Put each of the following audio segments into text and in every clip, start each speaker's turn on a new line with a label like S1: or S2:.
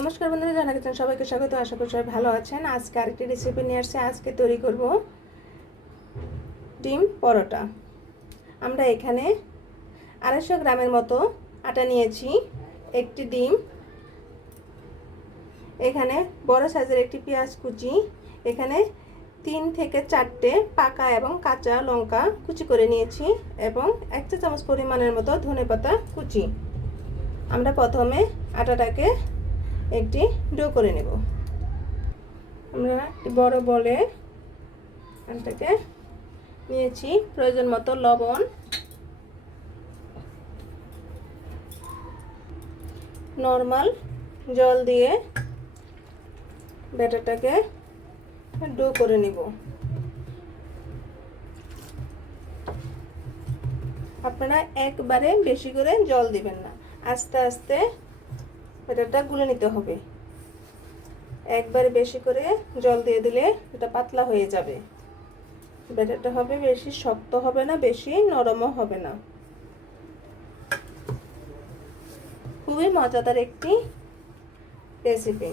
S1: নমস্কার বন্ধুরা, জানা গেছেন সবাইকে স্বাগত, আশা করি সবাই ভালো আছেন। আজকে আরেকটি রেসিপি নিয়ে আসছে, আজকে তৈরি করব ডিম পরোটা। আমরা এখানে আড়াইশো গ্রামের মতো আটা নিয়েছি, একটি ডিম, এখানে বড় সাইজের একটি পেঁয়াজ কুচি, এখানে তিন থেকে চারটে পাকা এবং কাঁচা লঙ্কা কুচি করে নিয়েছি, এবং এক চা চামচ পরিমাণের মতো ধনেপাতা কুচি। আমরা প্রথমে আটাটাকে একটি ডো করে নেব। আমরা বড় বলে আটাকে নিয়েছি। প্রয়োজন মতো লবণ, নর্মাল জল দিয়ে ব্যাটারটাকে ডো করে নিব। আপনারা একবারে বেশি করে জল দিবেন না। আস্তে আস্তে ব্যাটারটা গুলে নিতে হবে। একবারে বেশি করে জল দিয়ে দিলে এটা পাতলা হয়ে যাবে। ব্যাটারটা হবে বেশি শক্ত হবে না, বেশি নরমও হবে না। খুবই মজাদার একটি রেসিপি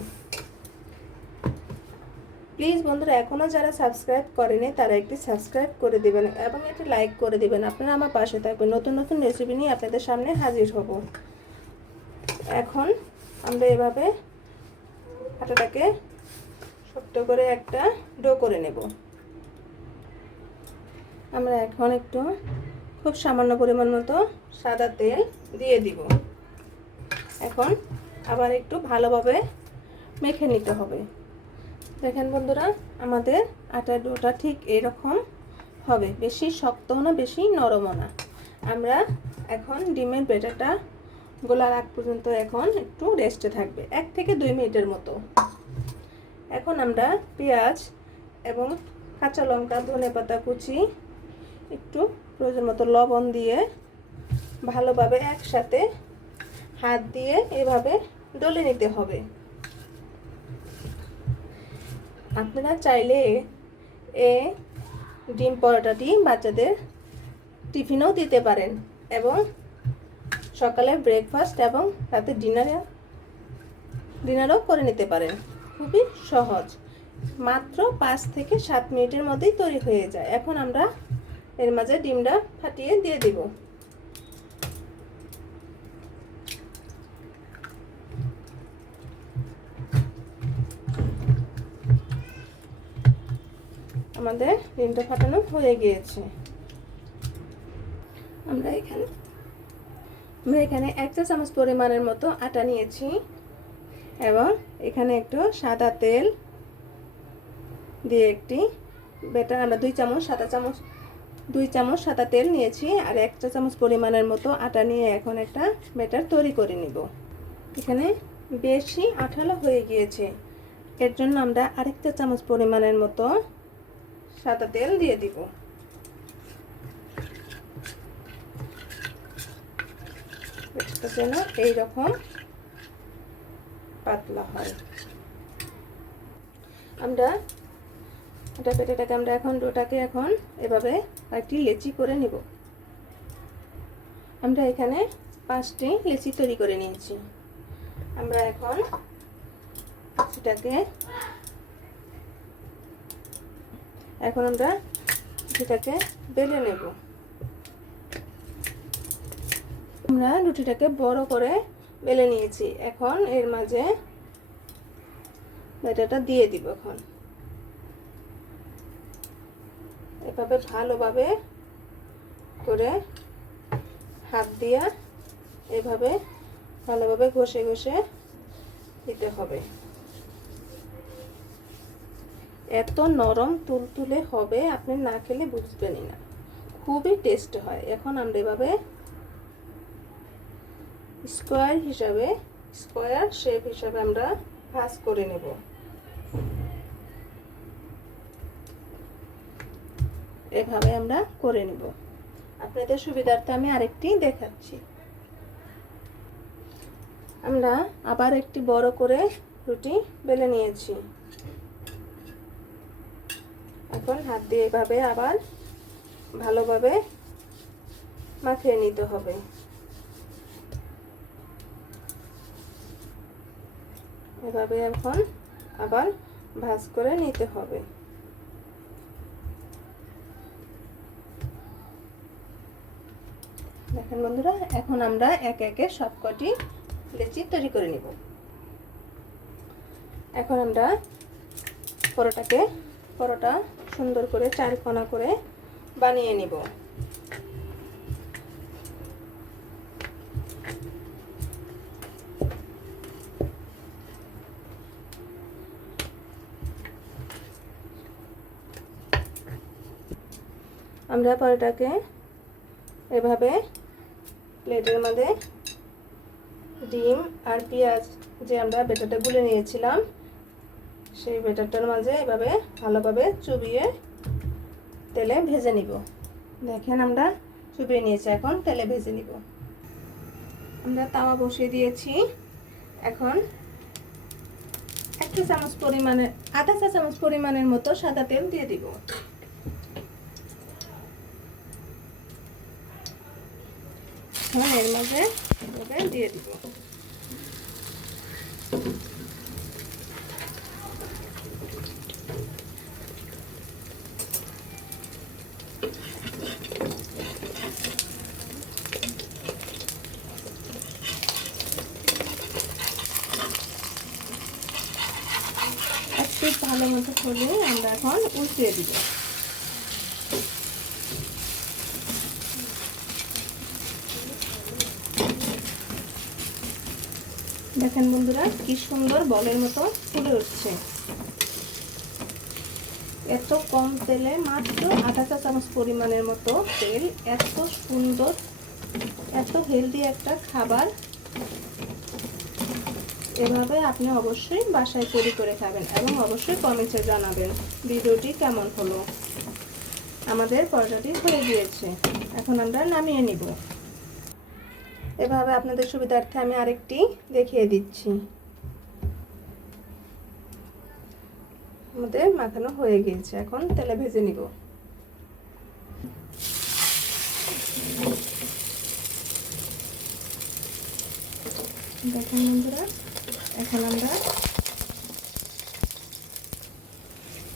S1: প্লিজ বন্ধুরা এখনও যারা সাবস্ক্রাইব করেনি, তারা একটি সাবস্ক্রাইব করে দেবেন এবং একটি লাইক করে দেবেন। আপনারা আমার পাশে থাকবেন। নতুন নতুন রেসিপি নিয়ে আপনাদের সামনে হাজির হব। এখন আমরা এভাবে আটাটাকে শক্ত করে একটা ডো করে নেব। আমরা এখন একটু খুব সামান্য পরিমাণ মতো সাদা তেল দিয়ে দিব। এখন আবার একটু ভালোভাবে মেখে নিতে হবে। দেখেন বন্ধুরা, আমাদের আটার ডোটা ঠিক এরকম হবে। বেশি শক্তও না, বেশি নরমও না। আমরা এখন ডিমের বেটাটা গোলার আগ পর্যন্ত এখন একটু রেস্টে থাকবে, এক থেকে দুই মিনিটের মতো। এখন আমরা পেঁয়াজ এবং কাঁচা লঙ্কা, ধনে পাতা কুচি, একটু প্রয়োজন মতো লবণ দিয়ে ভালোভাবে একসাথে হাত দিয়ে এভাবে ডলে নিতে হবে। আপনারা চাইলে এ ডিম পরোটাটি বাচ্চাদের টিফিনেও দিতে পারেন এবং সকালে ব্রেকফাস্ট এবং রাতে ডিনারে ডিনারও করে নিতে পারেন। খুবই সহজ। মাত্র পাঁচ থেকে সাত মিনিটের মধ্যেই তৈরি হয়ে যায়। এখন আমরা এর মাঝে ডিমটা ফাটিয়ে দিয়ে দিব। আমাদের ডিমটা ফাটানো হয়ে গিয়েছে। আমরা এখানে আমরা এখানে এক চা চামচ পরিমাণের মতো আটা নিয়েছি। এবং এখানে একটু সাদা তেল দিয়ে একটি বেটার, আমরা দুই চামচ সাদা চামচ, দুই চামচ সাদা তেল নিয়েছি আর এক চা চামচ পরিমাণের মতো আটা নিয়ে এখন একটা বেটার তৈরি করে নিব। এখানে বেশি আঠালো হয়ে গিয়েছে। এর জন্য আমরা আরেকটা চামচ পরিমাণের মতো সাদা তেল দিয়ে দিব এটা যেন এইরকম পাতলা হয়। আমরা এটা পেটেটাকে আমরা এখন ডোটাকে এখন এভাবে একটি লেচি করে নিব। আমরা এখানে পাঁচটি লেচি তৈরি করে নিয়েছি। আমরা এখন সেটাকে এখন আমরা সেটাকে বেলে নেব। আমরা রুটিটাকে বড় করে বেলে নিয়েছি। এখন এর মাঝে এটাটা দিয়ে দিব এখন। এভাবে ভালোভাবে করে হাত দিয়া এভাবে ভালোভাবে ঘষে ঘষে দিতে হবে। এত নরম তুলতুলে হবে, আপনি না খেলে বুঝবেনই না। খুবই টেস্ট হয়। এখন আমরা এভাবে স্কোয়ার হিসাবে, স্কোয়ার শেপ হিসাবে আমরা ভাজ করে নেব। এভাবে আমরা করে নেব। আপনাদের সুবিধার্থে আমি আরেকটি দেখাচ্ছি। আমরা আবার একটি বড় করে রুটি বেলে নিয়েছি। এখন হাত দিয়ে এভাবে আবার ভালোভাবে মাখিয়ে নিতে হবে। এভাবে এখন আবার ভাজ করে নিতে হবে। দেখেন বন্ধুরা, এখন আমরা এক একে সবকটি লেচি তৈরি করে নিব। এখন আমরা পরোটাকে, পরোটা সুন্দর করে চারকোনা করে বানিয়ে নিব। আমরা পরোটাকে এভাবে প্লেটের মধ্যে ডিম আর পেঁয়াজ যে আমরা বেটারটা গুলে নিয়েছিলাম, সেই বেটারটার মাঝে এভাবে ভালোভাবে চুবিয়ে তেলে ভেজে নিব। দেখেন আমরা চুবিয়ে নিয়েছি, এখন তেলে ভেজে নিব। আমরা তাওয়া বসিয়ে দিয়েছি। এখন একটা চামচ পরিমাণের আধা চা চামচ পরিমাণের মতো সাদা তেল দিয়ে দিব। এখন এর মাঝে এভাবে দিয়ে দিব। ভালো মতো হলে আমরা এখন উল্টিয়ে দিব। দেখেন বন্ধুরা, কি সুন্দর বলের মতো ফুলে উঠছে। এত কম তেলে, মাত্র আধা চা চামচ পরিমাণের মতো তেল, এত সুন্দর, এত হেলদি একটা খাবার। এভাবে আপনি অবশ্যই বাসায় তৈরি করে খাবেন এবং অবশ্যই কমেন্টে জানাবেন ভিডিওটি কেমন হলো। আমাদের পরোটাটি হয়ে গিয়েছে। এখন আমরা নামিয়ে নিব। এভাবে আপনাদের সুবিধার্থে আমি আরেকটি দেখিয়ে দিচ্ছি। আমাদের মাখানো হয়ে গিয়েছে, এখন তেলে ভেজে নিব। দেখুন বন্ধুরা, এখন আমরা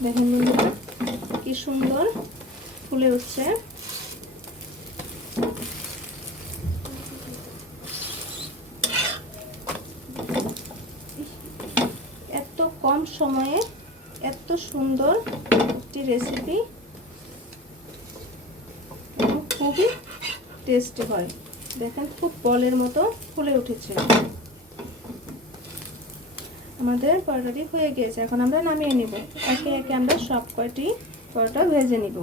S1: দেখুন বন্ধুরা, কি সুন্দর ফুলে উঠছে এত কম সময়ে এত সুন্দর একটি রেসিপি খুবই টেস্টি হয়। দেখেন খুব বলের মতো ফুলে উঠেছে। আমাদের পরোটাটি হয়ে গিয়েছে। এখন আমরা নামিয়ে নিব। একে একে আমরা সব কয়টি পরোটা ভেজে নিব।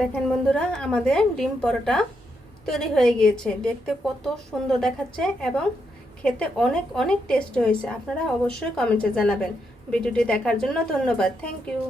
S1: দেখেন বন্ধুরা, আমাদের ডিম পরোটা তৈরি হয়ে গিয়েছে। দেখতে কত সুন্দর দেখাচ্ছে এবং খেতে অনেক অনেক টেস্ট হয়েছে। আপনারা অবশ্যই কমেন্টে জানাবেন। ভিডিওটি দেখার জন্য ধন্যবাদ। Thank you